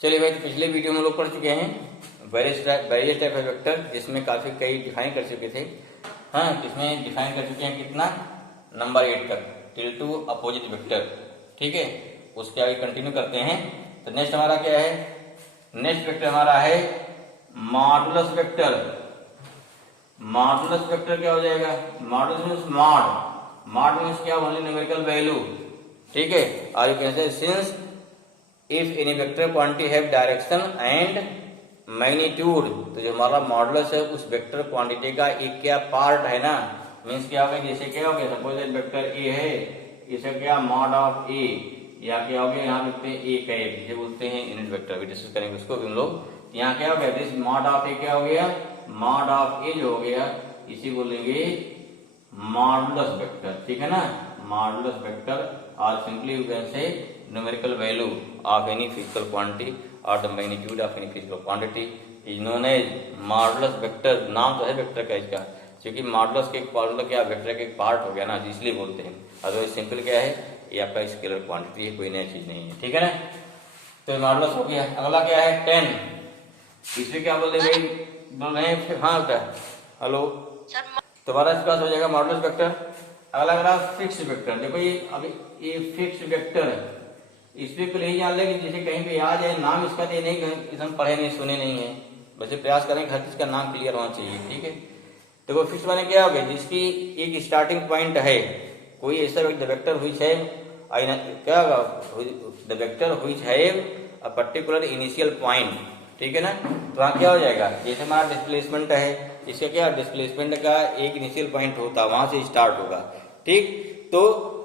चलिए भाई, तो पिछले वीडियो में हम लोग पढ़ चुके हैं वेरियस टाइप ऑफ वेक्टर, जिसमें काफी कई डिफाइन कर चुके थे। हाँ, इसमें डिफाइन कर चुके हैं कितना, नंबर 8 तक, टिल टू अपोजिट वेक्टर। ठीक है, उसके आगे कंटिन्यू करते हैं। तो नेक्स्ट हमारा क्या है, नेक्स्ट वेक्टर हमारा है मॉडुलस वेक्टर। मॉडुलस वेक्टर क्या हो जाएगा, मॉडुलस मीन्स मॉड मीन्स क्या, ओनली न्यूमेरिकल वैल्यू। ठीक है, और you can say since if any vector quantity have direction and magnitude, तो जो हमारा मॉडुलस है उस वेक्टर क्वांटिटी का एक क्या पार्ट है ना, मीन्स क्या होगा, जैसे क्या हो गया, सपोज वेक्टर ए है, इसे क्या मॉड ऑफ ए, या क्या हो गया, यहाँ लिखते हैं ए कैप, जिसे बोलते हैं यूनिट वेक्टर, भी डिस्कस करेंगे उसको भी हम लोग। यहाँ क्या हो गया, दिस मॉड ऑफ ए क्या हो गया, मॉड ऑफ ए जो हो गया, इसी बोलेंगे मॉडुलस वेक्टर। ठीक है ना, मॉडुलस वेक्टर, और simply you can say numerical value of any physical quantity or the magnitude of any physical quantity is known as modulus vector। नाम तो है वेक्टर का इसका, क्योंकि मॉडुलस के फॉर्मूला क्या, वेक्टर का एक पार्ट हो गया ना, इसलिए बोलते हैं। अदरवाइज सिंपल क्या है, ये आपका स्केलर क्वांटिटी है, कोई नई चीज नहीं है। ठीक है ना, तो मॉडुलस हो गया। अगला क्या है 10, इसमें क्या बोल रहे हैं, हाँ होता है, हेलो, तुम्हारा इसके पास हो जाएगा मॉडुलस वेक्टर। अगला फिक्स वेक्टर, देखो ये अभी ये फिक्स वेक्टर है, इसमें पहले ही जान ले कि जैसे कहीं पे आ जाए नाम इसका, तो नहीं हम पढ़े नहीं सुने नहीं है, वैसे प्रयास करें हर चीज का नाम क्लियर होना चाहिए। ठीक है, तो वो फिक्स माने क्या हो गया, जिसकी एक स्टार्टिंग पॉइंट है, कोई ऐसा वेक्टर व्हिच है क्या होगा, द वेक्टर व्हिच है अ पर्टिकुलर इनिशियल पॉइंट। ठीक है ना, तो वहाँ क्या हो जाएगा, जैसे हमारा डिस्प्लेसमेंट है, इसका क्या डिस्प्लेसमेंट का एक इनिशियल पॉइंट होता है, वहां से स्टार्ट होगा। ठीक, तो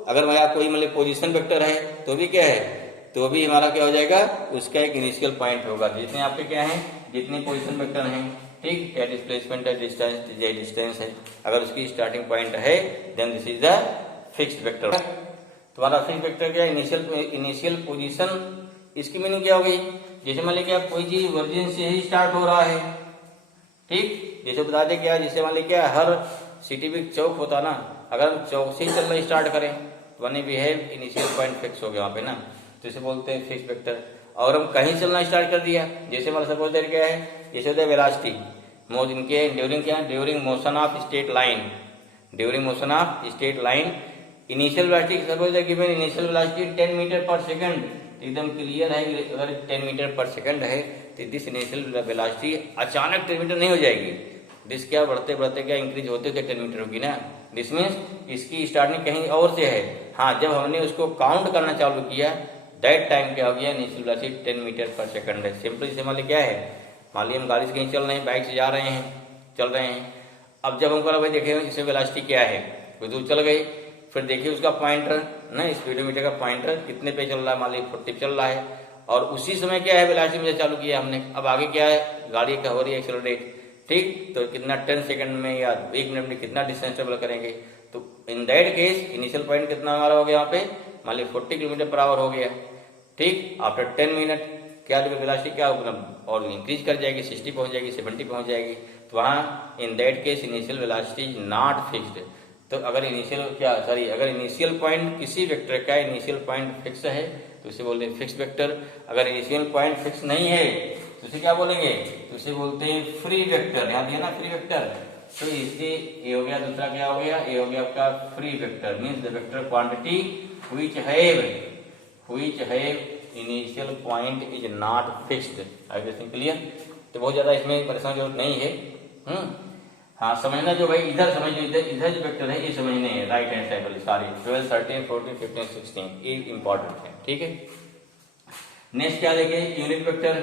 अगर हमारा कोई मतलब पोजीशन वेक्टर है तो भी क्या है, तो भी हमारा क्या हो जाएगा, उसका एक इनिशियल पॉइंट होगा। जितने आपके क्या है, जितने पोजीशन वेक्टर हैं, ठीक, या डिस्प्लेसमेंट है, डिस्टेंस है, अगर उसकी स्टार्टिंग पॉइंट है, then this is the fixed vector. तुम्हारा फिक्स्ड वेक्टर क्या, इनिशियल पोजीशन। इसकी मीनिंग क्या हो गई, जैसे मान लीजिए कोई चीज ओरिजिन से ही स्टार्ट हो रहा है। ठीक, जैसे बता दें क्या, जैसे मान लीजिए हर सिटी में चौक होता ना, अगर हम चौक से ही चलना स्टार्ट करें तो one we have initial point fix हो गया वहां पे ना, तो इसे बोलते हैं फिक्स वेक्टर। और हम कहीं चलना स्टार्ट कर दिया, जैसे हमारा सपोज दैट क्या है, जैसे होता है वेलोसिटी, इनके ड्यूरिंग क्या, during motion of straight line, during motion of straight line initial velocity, suppose that given initial velocity 10 metre पर सेकंड, एकदम क्लियर है कि अगर 10 मीटर पर सेकंड है तो दिस इनिशियल वेलोसिटी अचानक 10 मीटर नहीं हो जाएगी, दिस क्या बढ़ते बढ़ते क्या इंक्रीज होते क्या 10 मीटर होगी ना, दिस मीन्स इसकी स्टार्टिंग कहीं और से है। हाँ, जब हमने उसको काउंट करना चालू किया दैट टाइम क्या हो गया, इनिशियल वेलोसिटी 10 मीटर पर सेकंड है। सिंपल से मान लीजिए क्या है, मान लीजिए हम गाड़ी से कहीं चल रहे हैं, बाइक से जा रहे हैं, चल रहे हैं, अब जब हमको भाई देखे इसमें वेलोसिटी क्या है, कोई दूर चल गई, फिर देखिए उसका पॉइंटर ना, स्पीडोमीटर का पॉइंटर कितने पे चल रहा है, मान लीजिए 40 चल रहा है, और उसी समय क्या है वेलोसिटी में चालू किया हमने, अब आगे क्या है, गाड़ी का हो रही है एक्सेलरेट। ठीक, तो कितना 10 सेकंड में या 1 मिनट में कितना डिस्टेंस ट्रेवल करेंगे, तो in that case initial point कितना हमारा हो गया, यहाँ पे मान लीजिए 40 किलोमीटर पर आवर हो गया। ठीक, आफ्टर 10 मिनट क्या वेलोसिटी क्या होगा, और इंक्रीज कर जाएगी, 60 पहुंच जाएगी, 70 पहुंच जाएगी, तो वहाँ in that case initial velocity is not fixed. तो अगर अगर इनिशियल पॉइंट किसी वेक्टर का इनिशियल पॉइंट फिक्स है तो इसे बोलते हैं फिक्स वेक्टर। अगर इनिशियल पॉइंट फिक्स नहीं है तो इसे क्या बोलेंगे, तो इसे बोलते हैं फ्री वेक्टर। ध्यान दिया ना, फ्री वेक्टर, तो इसके ये हो गया, दूसरा क्या हो गया, ये हो गया आपका free vector, means the vector quantity which have initial point is not fixed. Everything clear, तो बहुत ज्यादा इसमें परेशान जरूरत नहीं है। हाँ, समझना जो भाई इधर समझ, इधर जो वेक्टर है ये समझने हैं, राइट हैंड साइड वाली सारी 12, 13, 14, 15, 16 ये इंपॉर्टेंट है। ठीक है, नेक्स्ट क्या देखें, यूनिट वेक्टर।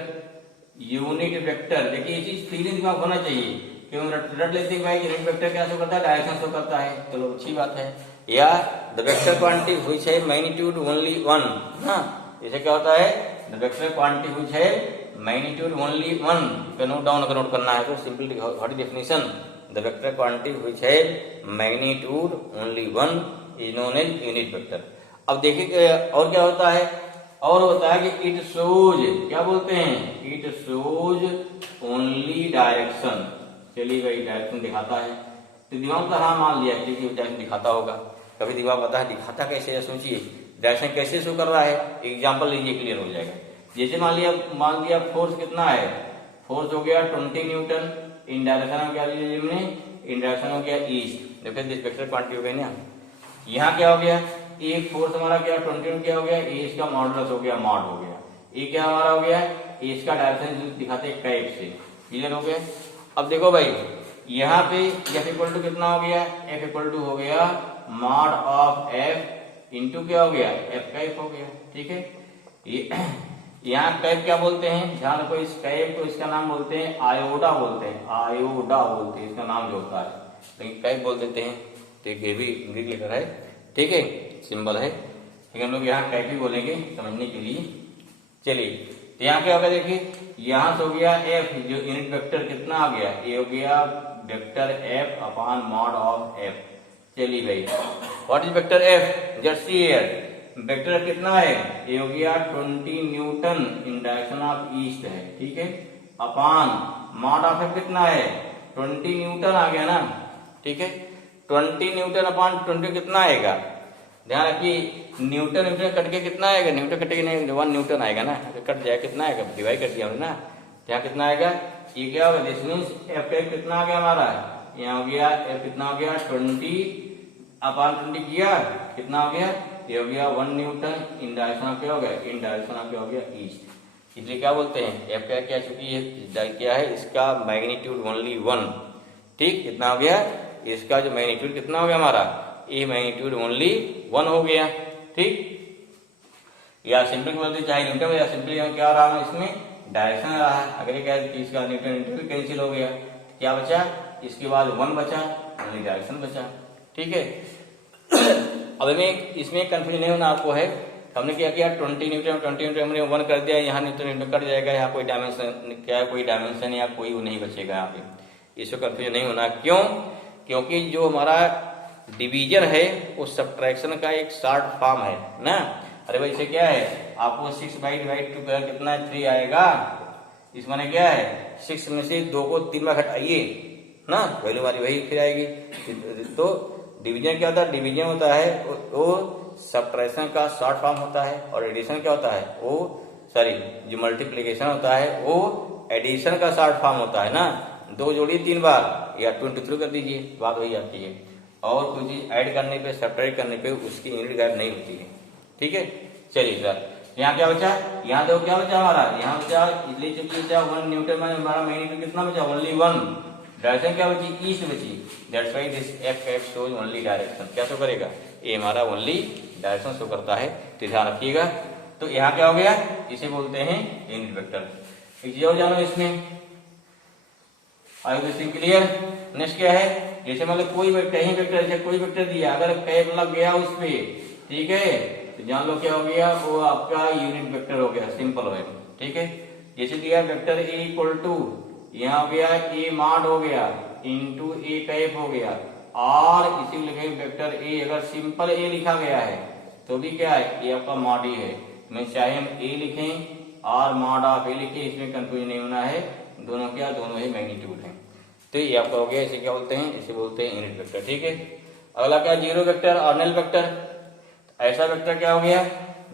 यूनिट वेक्टर देखिए, ये चीज फीलिंग दिमाग होना चाहिए, क्यों रट लेते हैं भाई, यूनिट वेक्टर क्या शो करता है, डायरेक्शन शो करता है, चलो अच्छी बात है। या द वेक्टर क्वांटिटी व्हिच है मैग्नीट्यूड ओनली वन, हाँ इसे क्या होता है, द वेक्टर क्वांटिटी व्हिच है मैग्नीट्यूड ओनली वन, पे नोट डाउन अगर नोट करना है तो simple what is definition, the vector quantity which है magnitude only one is known as unit vector. अब देखिए और क्या होता है, और होता है कि इट शोज, क्या बोलते हैं, इट शोज ओनली डायरेक्शन। चलिए भाई डायरेक्शन दिखाता है, तो दिमाग तो हाँ मान लिया कि डायरेक्शन दिखाता होगा, कभी दिमाग पता है दिखाता कैसे है, सोचिए डायरेक्शन कैसे शो कर रहा है, एग्जाम्पल लीजिए क्लियर हो जाएगा। जैसे मान लिया फोर्स कितना है, फोर्स हो गया 20 न्यूटन, इन डायरेक्शन में क्या लिया, इन डायरेक्शन हो गया ईस्ट। देखो दिस वेक्टर क्वांटिटी हो गई ना। यहाँ क्या हो गया, एक फोर्स हमारा क्या 20 क्या हो गया, ए इसका मॉडुलस हो गया, मॉड हो गया। ये क्या हमारा हो गया, ए इसका डायरेक्शन दिखाते हैं कैप से। क्लियर हो गया। अब देखो भाई यहाँ पे एफ इक्वल टू कितना हो गया, एफ इक्वल टू हो गया मॉड ऑफ एफ इंटू क्या हो गया, एफ कैप हो गया। ठीक है, ये यहाँ कैप क्या बोलते हैं, ध्यान रखो, इस कैप को इसका नाम बोलते हैं आयोडा बोलते हैं, आयोडा बोलते हैं इसका नाम जो होता है, लेकिन कैप बोल देते हैं। तो ये भी ग्रीक लेटर है, ठीक है, सिंबल है, लेकिन हम लोग यहाँ कैप ही बोलेंगे समझने के लिए। चलिए तो यहाँ क्या होगा, देखिए यहाँ से हो गया एफ, जो यूनिट वेक्टर कितना आ गया, ये हो गया vector F upon mod of F. चलिए भाई what is vector F, just see here, vector कितना है, ये हो गया 20 Newton in direction of east है। ठीक है, अपॉन मॉड ऑफ एफ कितना है, 20 न्यूटन आ गया ना। ठीक है, 20 न्यूटन अपॉन 20 कितना आएगा, ध्यान रखिए, न्यूटन न्यूटन कट के कितना आएगा, न्यूटन कटेगा नहीं, 1 न्यूटन आएगा ना, कट जाए कितना आएगा, डिवाइड कर दिया हमने ना, यहाँ कितना आएगा, ये क्या होगा, दिस मींस एफ कैप कितना आ गया हमारा, यहाँ हो गया एफ कितना हो गया 20 अपॉन 20 किया कितना हो गया, ये हो गया 1 न्यूटन इन डायरेक्शन ऑफ क्या हो गया, इन डायरेक्शन ऑफ क्या हो गया, ईस्ट। इसलिए क्या बोलते हैं, एफ का क्या, चूंकि ये क्या है, इसका मैग्नीट्यूड ओनली 1। ठीक, कितना हो गया, इसका जो मैग्नीट्यूड कितना हो गया हमारा, ये मैग्नीट्यूड ओनली 1 हो गया। ठीक, या सिंपल बोलते चाहे न्यूटन, या सिंपल क्या रहा है, इसमें डायरेक्शन रहा है। अगर ये क्या है, इसका न्यूटन न्यूटन कैंसिल हो गया, क्या बचा, इसके बाद 1 बचा, ओनली डायरेक्शन बचा। ठीक है, अब हमें इसमें कंफ्यूजन नहीं होना आपको है, हमने क्या किया 20 न्यूटन हमने 1 कर दिया, यहाँ न्यूटन न्यूटन कट जाएगा, यहाँ कोई डायमेंशन क्या, कोई डायमेंशन या कोई वो नहीं बचेगा यहाँ पे, इसको कंफ्यूजन नहीं होना। क्यों, क्योंकि जो हमारा डिवीजन है वो सब्ट्रैक्शन का एक शॉर्ट फॉर्म है ना। अरे भाई इसे क्या है, आपको 6/2 कितना 3 आएगा, इस माने क्या है 6 में से 2 को 3 में घटाइए ना, वैल्यू हमारी वही फिर आएगी। तो डिवीजन क्या होता है, डिवीजन होता है वो सब्ट्रैक्शन का शॉर्ट फॉर्म होता है, और एडिशन क्या होता है, वो सॉरी जो मल्टीप्लीकेशन होता है वो एडिशन का शॉर्ट फॉर्म होता है ना। 2 जोड़िए 3 बार या 23 कर दीजिए, बात वही आती है। और कोई चीज ऐड करने पे सब्ट्रैक्ट करने पे उसकी यूनिट गायब नहीं होती है। ठीक है, चलिए सर यहाँ क्या बचा, यहाँ देखो क्या बचा हमारा, यहाँ बचा, इसलिए चूंकि 1 न्यूटन में हमारा मैग्नीट्यूड कितना बचा, ओनली 1, डायरेक्शन क्या बची, ईस्ट बची, that's why this F cap shows only direction. क्या शो करेगा, ये हमारा ओनली डायरेक्शन शो करता है, तो ध्यान रखिएगा। तो यहाँ क्या हो गया, इसे बोलते हैं यूनिट वेक्टर। एक चीज और जानो इसमें, आई दिस क्लियर। नेक्स्ट क्या है, जैसे मतलब कोई कहीं वेक्टर, जैसे कोई वेक्टर दिया, अगर कैप लग गया उस पे, ठीक है, तो जान लो क्या हो गया, वो आपका यूनिट वेक्टर हो गया, सिंपल है। ठीक है, जैसे दिया वेक्टर ए इक्वल टू, यहाँ हो गया ए मॉड हो गया इंटू ए कैप हो गया, और इसी लिखे वेक्टर ए, अगर सिंपल ए लिखा गया है तो भी क्या है, ये आपका मॉड ही है। मैं चाहे हम ए लिखें और मॉड ऑफ ए लिखें, इसमें कंफ्यूजन नहीं होना है, दोनों क्या, दोनों ही मैग्नीट्यूड है। तो ये आपका हो गया, इसे क्या बोलते हैं, इसे बोलते हैं यूनिट वेक्टर। ठीक है, अगला क्या, जीरो वेक्टर और नल वेक्टर। ऐसा वेक्टर क्या हो गया,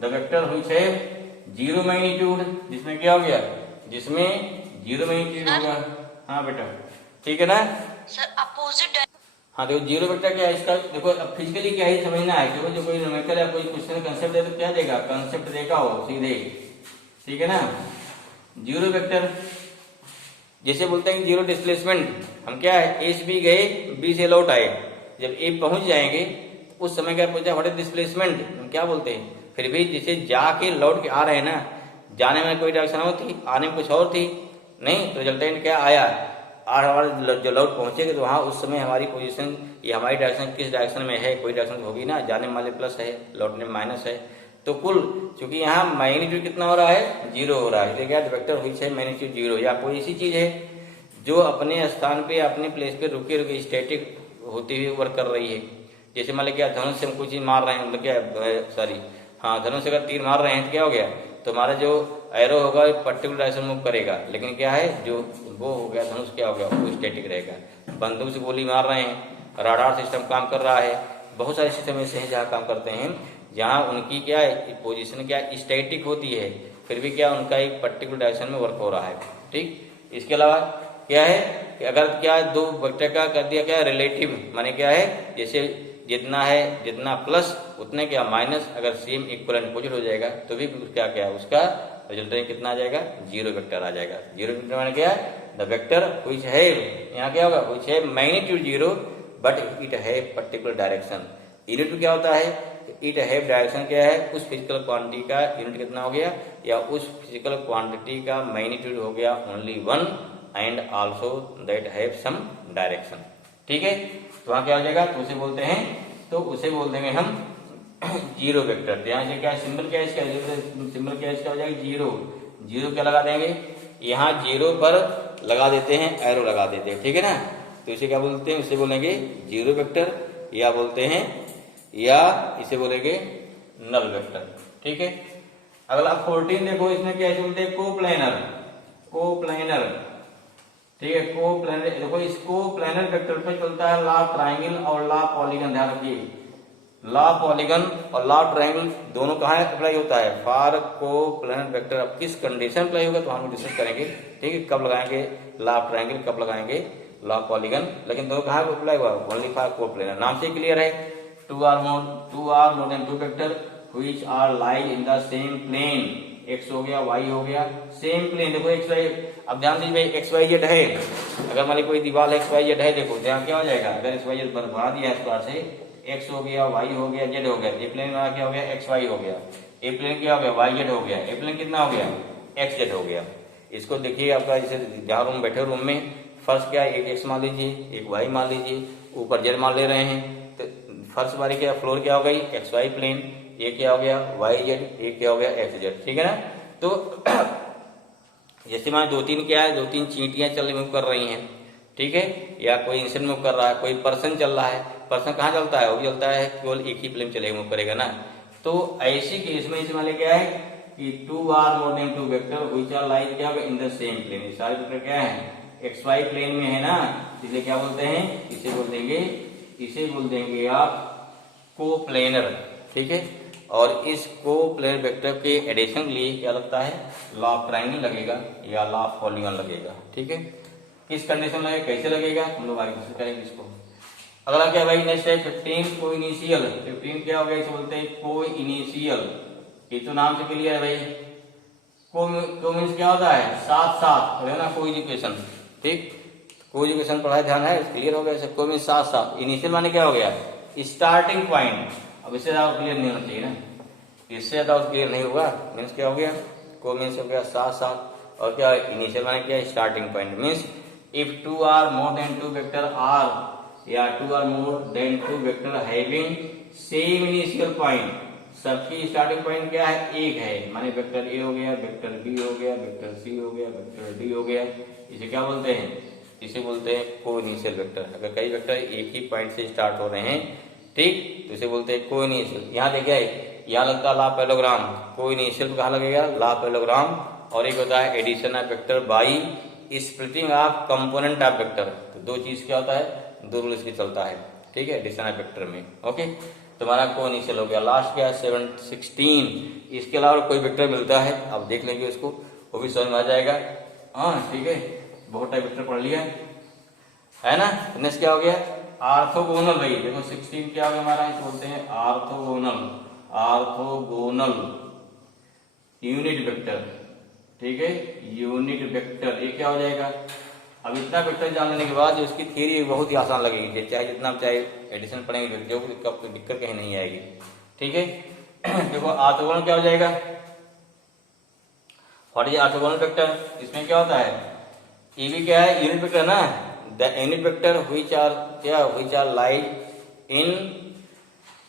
द वेक्टर व्हिच है जीरो मैग्नीट्यूड, जिसमें क्या हो गया, जिसमें जीरो मैग्नीट्यूड होगा। हाँ बेटा, ठीक है ना सर, अपोजिट। हाँ देखो जीरो वेक्टर क्या है इसका, देखो अब फिजिकली क्या ही समझना है, देखो जो कोई न्यूमेरिकल या कोई क्वेश्चन कंसेप्ट दे तो क्या देगा, कंसेप्ट देगा वो सीधे। ठीक है ना, जीरो वेक्टर जैसे बोलते हैं जीरो डिस्प्लेसमेंट, हम क्या है एस बी गए बी से लौट आए, जब ए पहुंच जाएंगे तो उस समय क्या पूछा, व्हाट इज डिस्प्लेसमेंट, हम क्या बोलते हैं, फिर भी जैसे जाके लौट के आ रहे हैं ना, जाने में कोई डायरेक्शन होती, आने में कुछ और थी नहीं, तो रिजल्टेंट क्या आया, और जो लौट पहुंचेगा तो वहां उस समय हमारी पोजीशन, ये हमारी डायरेक्शन किस डायरेक्शन में है, कोई डायरेक्शन होगी ना, जाने वाले प्लस है, लौटने में माइनस है। तो कुल चूंकि यहाँ मैग्नीट्यूड कितना हो रहा है, जीरो हो रहा है, इसलिए क्या वेक्टर व्हिच है मैग्नीट्यूड जीरो, या कोई ऐसी चीज है जो अपने स्थान पे अपने प्लेस पे रुके रुके स्टैटिक होती हुई वर्क कर रही है। जैसे मान लो क्या धनुष से हम कोई चीज मार रहे हैं, मतलब क्या सॉरी हाँ धनुष से अगर तीर मार रहे हैं तो क्या हो गया, तो हमारा जो एरो होगा पर्टिकुलर डायरेक्शन मूव करेगा, लेकिन क्या है जो वो हो गया धनुष क्या हो गया, वो स्टैटिक रहेगा। बंदूक से गोली मार रहे हैं, राडार सिस्टम काम कर रहा है, बहुत सारे सिस्टम ऐसे हैं जहाँ काम करते हैं जहाँ उनकी क्या है पोजीशन क्या स्टैटिक होती है, फिर भी क्या उनका एक पर्टिकुलर डायरेक्शन में वर्क हो रहा है। ठीक, इसके अलावा क्या है कि अगर क्या दो वेक्टर का कर दिया क्या रिलेटिव, माने क्या है जैसे जितना है जितना प्लस उतने क्या माइनस, अगर सेम इक्वल अपोजिट हो जाएगा तो भी क्या क्या उसका रिजल्टेंट कितना आ जाएगा, जीरो वेक्टर आ जाएगा। जीरो वेक्टर माने क्या है द वेक्टर व्हिच है, यहाँ क्या होगा व्हिच है मैग्नीट्यूड जीरो बट इट है पर्टिकुलर डायरेक्शन। यूनिट क्या होता है, इट हैव डायरेक्शन क्या है, उस फिजिकल क्वांटिटी का यूनिट कितना हो गया, या उस फिजिकल क्वांटिटी का मैग्नीट्यूड हो गया only one and also that have some direction. ठीक है, तो वहां क्या हो जाएगा, तो उसे बोलते हैं, तो उसे बोल देंगे हम जीरो वेक्टर। तो यहाँ से क्या सिंबल क्या है इसका, सिंबल क्या है इसका हो जाएगा जीरो। जीरो क्या लगा देंगे, यहाँ जीरो पर लगा देते हैं एरो लगा देते हैं, ठीक है ना। तो इसे क्या बोलते हैं, उसे बोलेंगे जीरो वेक्टर या बोलते हैं, या इसे बोलेंगे नल वेक्टर। ठीक है, अगला 14 देखो, इसमें क्या बोलते हैं कोप्लेनर। कोप्लेनर, ठीक है, कोप्लेनर देखो, इस कोप्लेनर वेक्टर पे चलता है लॉ ट्रायंगल और लॉ पॉलीगन। ध्यान रखिए, लॉ पॉलीगन और लॉ ट्रायंगल दोनों कहाँ अप्लाई होता है, फॉर कोप्लेनर वेक्टर। अब किस कंडीशन अप्लाई होगा तो हम डिस्कस करेंगे। ठीक है, कब लगाएंगे लॉ ट्रायंगल, कब लगाएंगे लॉ पॉलीगन, लेकिन दोनों कहाँ अप्लाई हुआ, ओनली फॉर कोप्लेनर। नाम से क्लियर है, two or more than two vector which are lies in the same plane, X हो गया वाई हो गया, सेम प्लेन। देखो एक्स वाई, अब ध्यान दीजिए एक्स वाई जेड है, अगर मान ली कोई दीवार एक्स वाई जेड है, देखो ध्यान क्या हो जाएगा, अगर एक्स वाई जेड बना दिया इस बार से, एक्स हो गया वाई हो गया जेड हो गया, ए प्लेन वाला क्या हो गया एक्स वाई हो गया, ए प्लेन क्या हो गया वाई जेड हो गया, ए प्लेन कितना हो गया एक्स जेड हो गया। इसको देखिए आपका जैसे जहाँ रूम बैठे रूम में फर्श क्या एक एक्स मान लीजिए, एक वाई मान लीजिए, ऊपर जेड मान ले रहे हैं, तो फर्श वाली क्या फ्लोर क्या हो गई एक्स वाई प्लेन, ये क्या हो गया वाई जेड, ये क्या हो गया एक्स जेड। ठीक है ना, तो जैसे मान दो तीन क्या है, दो तीन चींटियां चल मूव कर रही हैं, ठीक है, या कोई इंसान मूव कर रहा है, कोई पर्सन चल रहा है, पर्सन कहाँ चलता है, वो चलता है केवल एक ही प्लेन चलेगा मूव करेगा ना। तो ऐसी केस में इसमें क्या है कि two or more than two vector which are lies क्या होगा इन द सेम प्लेन। ये सारे वेक्टर क्या है एक्स वाई प्लेन में है ना, इसे क्या बोलते हैं, इसे बोल देंगे आप कोप्लेनर। ठीक है, और इस कोप्लेनर वेक्टर के एडिशन के लिए क्या लगता है, लॉ ऑफ ट्रायंगल लगेगा या लॉ ऑफ पॉलीगन लगेगा। ठीक है, किस कंडीशन लगेगा, कैसे लगेगा, हम लोग आगे डिस्कस करेंगे इसको। अगला क्या भाई नेक्स्ट है 15 को इनिशियल। 15 क्या हो गया, इसे बोलते हैं को इनिशियल। ये तो नाम से क्लियर है भाई, को मीन्स क्या होता है साथ साथ, है ना, को एजुकेशन। ठीक, को एजुकेशन पढ़ाई ध्यान है, क्लियर हो गया, को मीन्स साथ साथ। इनिशियल माने क्या हो गया स्टार्टिंग पॉइंट। अब इससे ज्यादा क्लियर नहीं होना चाहिए ना, इससे ज्यादा क्लियर नहीं होगा। मीन्स क्या हो गया, को मीन्स हो गया साथ साथ, और क्या इनिशियल माने क्या starting point. Means if two or more than two vector or या two or more than two vector having same initial point, सबकी स्टार्टिंग पॉइंट क्या है एक है, माने वेक्टर ए हो गया, वेक्टर बी हो गया, वेक्टर सी हो गया, वेक्टर डी हो गया, इसे क्या बोलते हैं, इसे बोलते हैं को इनिशियल वेक्टर। अगर कई वेक्टर एक ही पॉइंट से स्टार्ट हो रहे हैं, ठीक, तो इसे बोलते हैं को इनिशियल। यहाँ देखिए यहाँ लगता है ला पैरेललोग्राम, को इनिशियल कहाँ लगेगा ला पैरेललोग्राम। और एक होता है addition of vector by splitting of component of vector. तो दो चीज क्या होता है, दो रूल इसकी चलता है, ठीक है, एडिशन ऑफ वेक्टर में। ओके, तुम्हारा को इनिशियल हो गया। लास्ट क्या है 16। इसके अलावा कोई वेक्टर मिलता है आप देख लेंगे उसको, वो भी समझ में आ जाएगा। हाँ ठीक है, बहुत टाइप वेक्टर पढ़ लिया है ना। नेक्स्ट क्या हो गया आर्थोगोनल। भाई देखो 16 क्या हो गया हमारा, इसे बोलते हैं आर्थोगोनल। आर्थोगोनल यूनिट वेक्टर, ठीक है, यूनिट वेक्टर ये क्या हो जाएगा। अब इतना वेक्टर जान लेने के बाद इसकी थ्योरी बहुत ही आसान लगेगी, चाहे जितना चाहे एडिशन पढ़ेंगे जो दिक्कत कहीं नहीं आएगी। ठीक है, देखो आर्थोगोनल क्या हो जाएगा, व्हाट इज आर्थोगोनल वेक्टर। इसमें क्या होता है, ये भी क्या है यूनिट वेक्टर ना, the unit vector which are lies in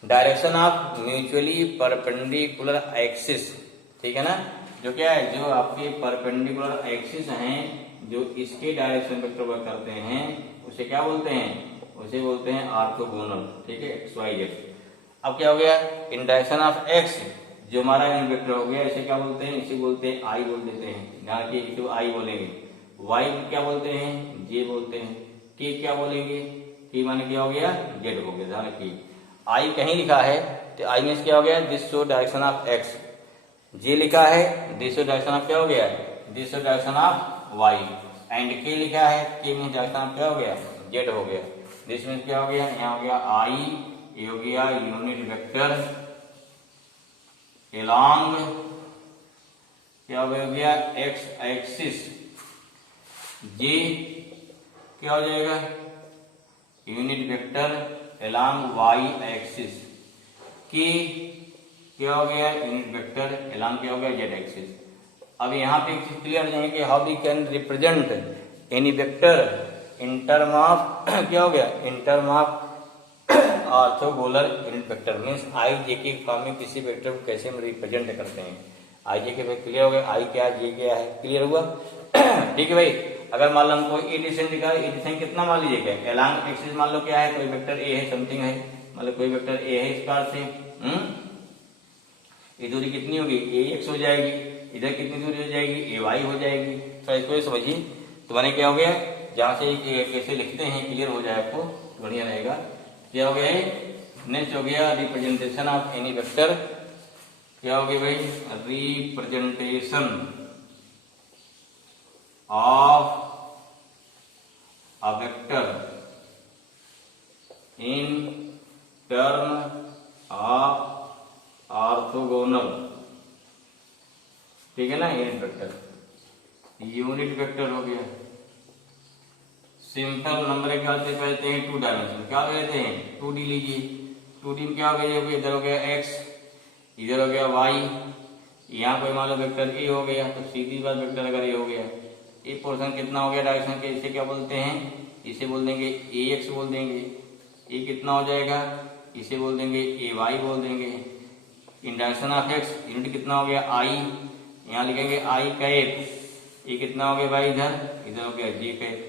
direction of mutually perpendicular axis. ठीक है ना, जो क्या है जो आपके परपेंडिकुलर एक्सिस हैं, जो इसके डायरेक्शन वेक्टर वर्क करते हैं, उसे क्या बोलते हैं, उसे बोलते हैं आर्थोगोनल। ठीक है, एक्स वाई जेड। अब क्या हो गया इन डायरेक्शन ऑफ एक्स, जो हमारा यूनिट वेक्टर हो गया, इसे क्या बोलते हैं, इसे बोलते हैं आई बोल देते हैं, ध्यान रखिए इसे आई बोलेंगे। वाई क्या बोलते हैं, जे बोलते हैं। टी क्या बोलेंगे, टी माने क्या हो गया जेड हो गया, ध्यान रखिए। आई कहीं लिखा है तो आई मीन्स क्या हो गया this show direction of x, j लिखा है दिस डायरेक्शन ऑफ क्या हो गया, this direction of y, and k लिखा है के मीन डायरेक्शन ऑफ क्या हो गया, जेड हो गया। दिस मीन क्या हो गया, यहाँ हो गया आई, ये हो गया यूनिट वेक्टर एलॉन्ग क्या हो गया एक्स एक्सिस, जे क्या हो जाएगा unit vector along Y axis, की क्या हो गया यूनिट वेक्टर एलॉन्ग क्या हो गया जेड एक्सिस। अब यहाँ पे क्लियर हो जाएंगे कि how we can represent any vector in term of क्या हो गया, in term of orthogonal unit vector means i j k form में किसी वेक्टर को कैसे हम रिप्रेजेंट करते हैं। आई जे के क्लियर हो गया, आई क्या है जे क्या है, क्लियर हुआ। ठीक है भाई, अगर मान लो हमको ए डिस्टेंस दिखा है, ए डिस्टेंस कितना मान लीजिए क्या, एलॉन्ग एक्सिस मान लो क्या है, कोई वेक्टर ए है, समथिंग है, मान लो कोई वेक्टर ए है इस प्रकार से, ये दूरी कितनी होगी ए एक्स हो जाएगी, इधर कितनी दूरी हो जाएगी ए वाई हो जाएगी। तो इसको समझिए, तो मैंने क्या हो गया, जहां से कैसे लिखते हैं क्लियर हो जाए आपको तो बढ़िया रहेगा। क्या हो गया, नेक्स्ट हो गया रिप्रेजेंटेशन ऑफ एनी वेक्टर, क्या हो गया भाई, representation of a vector in term of orthogonal, ठीक है ना, यूनिट वेक्टर, यूनिट वेक्टर हो गया। सिंपल नंबर क्या कहते हैं, टू डायमेंशन क्या कहते हैं, 2D लीजिए, 2D में क्या हो गया, इधर हो गया x, इधर हो गया y, यहाँ कोई मान लो वेक्टर ए हो गया, तो सीधी बात वेक्टर अगर ए हो गया, ए पोर्शन कितना हो गया डायरेक्शन के, इसे क्या बोलते हैं, इसे बोल देंगे ए एक्स बोल देंगे, ए कितना हो जाएगा, इसे बोल देंगे ए वाई बोल देंगे, इन डायरेक्शन ऑफ एक्स यूनिट कितना हो गया आई, यहाँ लिखेंगे आई कैप, ये कितना हो गया भाई इधर हो गया जी कैप।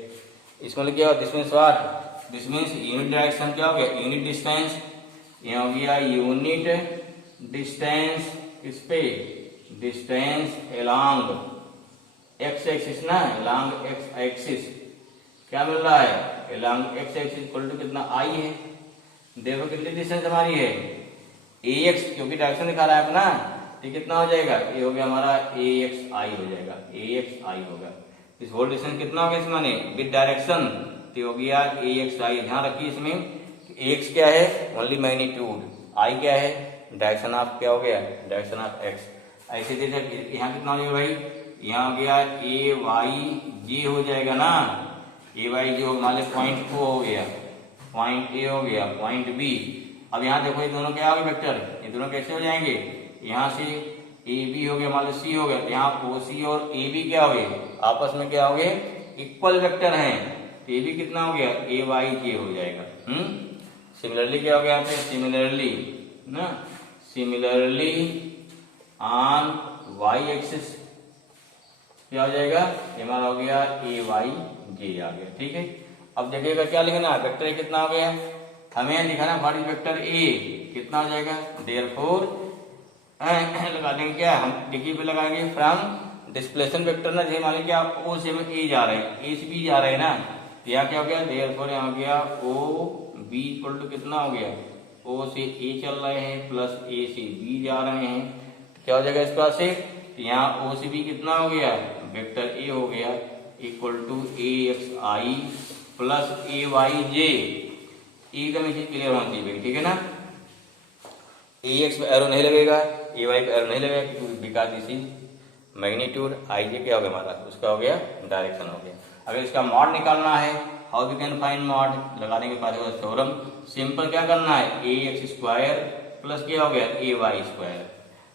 इसमें लिख क्या, this means what, this means unit direction क्या हो गया, यूनिट डिस्टेंस, यहाँ हो गया यूनिट डिस्टेंस किस पे, डिस्टेंस एलॉन्ग एक्स एक्सिस ना, एलॉन्ग एक्स एक्सिस क्या मिल रहा है, along X axis equal to कितना आई है, देखो कितनी डिस्टेंस हमारी है ए एक्स, क्योंकि डायरेक्शन दिखा रहा है अपना, ये कितना हो जाएगा, ये हो गया हमारा ए एक्स आई हो जाएगा, ए एक्स आई होगा। इस होल डिस्टेंस कितना हो गया इसमें विद डायरेक्शन, तो हो गया ए एक्स आई। ध्यान रखिए इसमें ए एक्स क्या है, ओनली मैग्नीट्यूड, आई क्या है डायरेक्शन ऑफ क्या हो गया, डायरेक्शन ऑफ एक्स। ऐसे जैसे यहाँ कितना हो जाएगा भाई, यहाँ हो गया ए वाई जे हो जाएगा ना, ए वाई जे मान लो पॉइंट ओ हो गया, पॉइंट ए हो गया, पॉइंट बी। अब यहाँ देखो ये दोनों क्या हो गए वेक्टर, ये दोनों कैसे हो जाएंगे, यहाँ से ए बी हो गया मान लो सी हो गया, तो यहाँ ओ सी और ए बी क्या हो गए आपस में क्या हो गए, इक्वल वेक्टर हैं, तो ए बी कितना हो गया ए वाई जे हो जाएगा। सिमिलरली क्या हो गया यहाँ पे, सिमिलरली ना, सिमिलरली ऑन वाई एक्सिस क्या हो जाएगा, हमारा हो गया ए वाई जे आ गया। ठीक है, अब देखिएगा क्या लिखना, वेक्टर ए कितना हो गया, हमें लिखना व्हाट इज वेक्टर ए, कितना हो जाएगा, देयरफॉर लगा देंगे क्या, हम डिग्री पे लगाएंगे फ्रॉम डिस्प्लेसमेंट वेक्टर ना, जैसे मान लीजिए आप ओ से ए जा रहे हैं, ए से बी जा रहे हैं ना, तो यहाँ क्या हो गया, देयरफॉर यहाँ हो गया ओ बी इक्वल टू कितना हो गया, ओ से ए चल रहे हैं प्लस ए से बी जा रहे हैं, तो क्या हो जाएगा इस पास से, तो यहाँ ओ से बी कितना हो गया, वेक्टर ए हो गया equal to a x i plus a y j, एकदम ये चीज क्लियर होना चाहिए, ठीक है ना। ए एक्स पे एरो नहीं लगेगा, ए वाई पे एरो नहीं लगेगा, बिकॉज दिस इज मैग्नीट्यूड, आई जे क्या हो गया हमारा, उसका हो गया डायरेक्शन हो गया। अगर इसका मॉड निकालना है, how we can find mod, लगा देंगे पाइथागोरस थ्योरम। सिंपल क्या करना है, ए एक्स स्क्वायर प्लस क्या हो गया ए वाई स्क्वायर,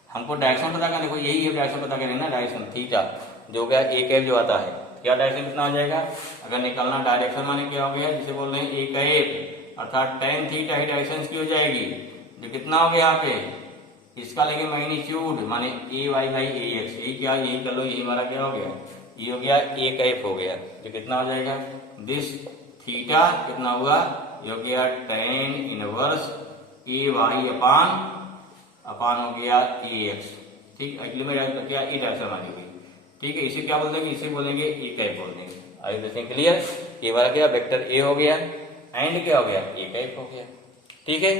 हमको डायरेक्शन पता करना, देखो यही है डायरेक्शन पता करें ना, डायरेक्शन थीटा जो गया ए कैप जो आता है, क्या डायरेक्शन कितना हो जाएगा, अगर निकालना डायरेक्शन माने क्या हो गया, जिसे बोल रहे हैं ए कैप अर्थात टेन थीटा ही डायरेक्शन की हो जाएगी, जो कितना हो गया यहाँ पे, इसका लेंगे मैग्नीट्यूड माने ए वाई बाई ए एक्स, यही क्या यही कर लो, यही हमारा क्या हो गया, ये हो गया ए कैप हो गया, जो कितना हो जाएगा, दिस थीटा कितना हुआ, ये हो गया टेन इनवर्स ए वाई अपान हो गया ए एक्स। ठीक, अगले में क्या ए डायरेक्शन आ गई, ठीक है, इसे क्या बोल देंगे, इसे बोलेंगे ए कैप बोल देंगे। आइए देखते हैं क्लियर, ये वाला क्या वेक्टर ए हो गया एंड क्या हो गया ए कैप हो गया। ठीक है,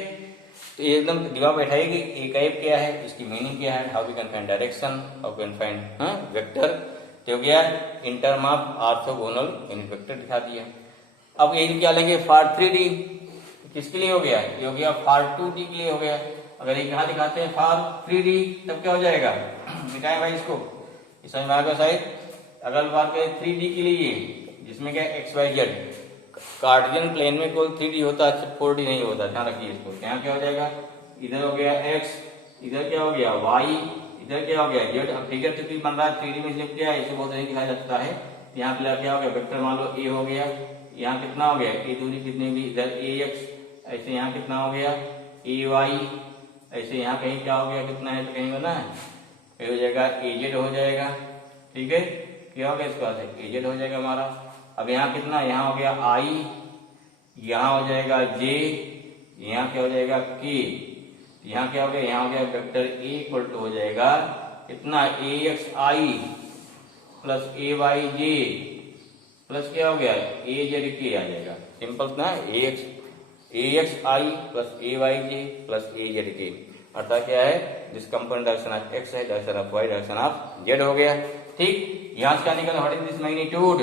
तो ये एकदम दिमाग बैठाएगी ए का एफ क्या है, इसकी मीनिंग क्या है, how we can find direction, how can find vector. तो गया in term of orthogonal unit vector दिखा दिया। अब ये क्या लेंगे फॉर 3D, किसके लिए हो गया, ये हो गया फॉर 2D के लिए हो गया। अगर ये कहाँ दिखाते हैं फॉर 3D तब क्या हो जाएगा, दिखाएं भाई इसको, इस समझ में आ गया शायद। अगर बात करें 3D के लिए जिसमें क्या XYZ, कार्टेशियन प्लेन में कोई 3D होता है, 4D नहीं होता, ध्यान रखिए इसको। यहाँ क्या हो जाएगा, इधर हो गया x, इधर क्या हो गया y, इधर क्या हो गया z। अब फिगर चूंकि बन रहा है 3D में, इसलिए क्या है इसे बहुत सही दिखाया जाता है। यहाँ पे क्या हो गया वेक्टर, मान लो a हो गया, यहाँ कितना हो गया a दूरी कितनी होगी, इधर ax, ऐसे यहाँ कितना हो गया ay, ऐसे यहाँ कहीं क्या हो गया कितना है, तो कहीं होना है फिर हो जाएगा az हो जाएगा। ठीक है, क्या हो गया इसका az हो जाएगा हमारा। अब यहाँ कितना, यहाँ हो गया i, यहाँ हो जाएगा j, यहाँ क्या हो जाएगा k, यहाँ क्या हो गया, यहाँ हो गया वेक्टर a इक्वल टू हो जाएगा कितना axi प्लस ayj प्लस क्या हो गया azk आ जाएगा। सिंपल ना, axi plus ayj plus azk, अर्थात क्या है, जिस कंपोनेंट डायरेक्शन ऑफ x है, direction of y, direction of z हो गया। ठीक, यहाँ से क्या निकला, व्हाट इज दिस मैग्नीट्यूड,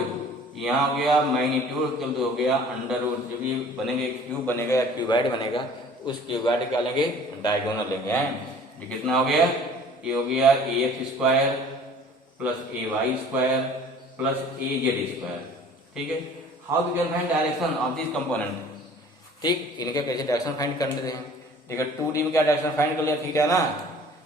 यहाँ हो गया मैग्नीट्यूड इक्वल टू हो गया अंडर रूट, जब ये बनेंगे क्यूब बनेगा या क्यूबाइड बनेगा, उस क्यूबाइड क्या लेंगे, डायगोनल लेंगे हैं। ये कितना हो गया, ये हो गया ax square plus ay square plus az square. ठीक है, how we can find direction of this component. ठीक, इनके कैसे डायरेक्शन फाइंड कर लेते हैं। देखो 2D में क्या डायरेक्शन फाइंड कर लिया, थीटा ना,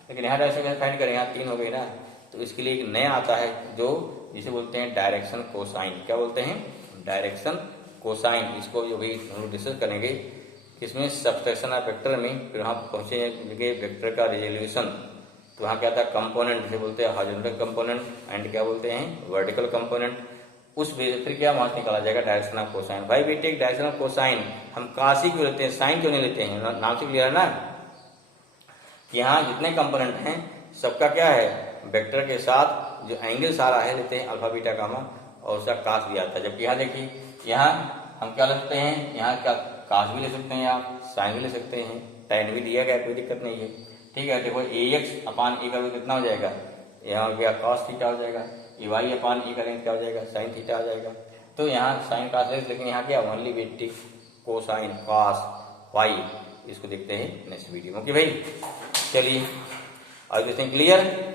लेकिन यहाँ डायरेक्शन कैसे फाइंड करें, यहाँ 3 हो गई ना, तो इसके लिए एक नया आता है जो जिसे बोलते हैं डायरेक्शन कोसाइन। क्या बोलते हैं, डायरेक्शन कोसाइन। इसको जो भी हम लोग डिस्कस करेंगे इसमें सब्सट्रैक्शन ऑफ वेक्टर में, फिर वहाँ पहुंचेंगे वेक्टर का रिजोल्यूशन, तो वहाँ क्या था कंपोनेंट, जिसे बोलते हैं हॉरिजॉन्टल कंपोनेंट एंड क्या बोलते हैं वर्टिकल कंपोनेंट। उस बेस फिर क्या वहां से निकाला जाएगा डायरेक्शन ऑफ कोसाइन। भाई बेटे डायरेक्शन ऑफ कोसाइन हम काशी क्यों लेते हैं, साइन क्यों नहीं लेते हैं, नाम से क्लियर है ना कि यहाँ जितने कंपोनेंट हैं सबका क्या है, वेक्टर के साथ जो एंगल सारा है लेते हैं अल्फा बीटा गामा, और उसका कास भी आता है। जबकि यहाँ देखिए, यहाँ हम क्या ले सकते हैं, यहाँ क्या कास भी ले सकते हैं, आप साइन भी ले सकते हैं, tan भी दिया गया, कोई दिक्कत नहीं है। ठीक है, देखो ax अपान a का भी कितना हो जाएगा, यहाँ हो गया cos थीटा हो जाएगा, ay अपान a का क्या हो जाएगा, sin थीटा आ जाएगा। तो यहाँ साइन कास है, लेकिन यहाँ क्या ओनली बेटी कोसाइन कॉस y, इसको देखते हैं नेक्स्ट वीडियो में। ओके भाई, चलिए आज क्लियर।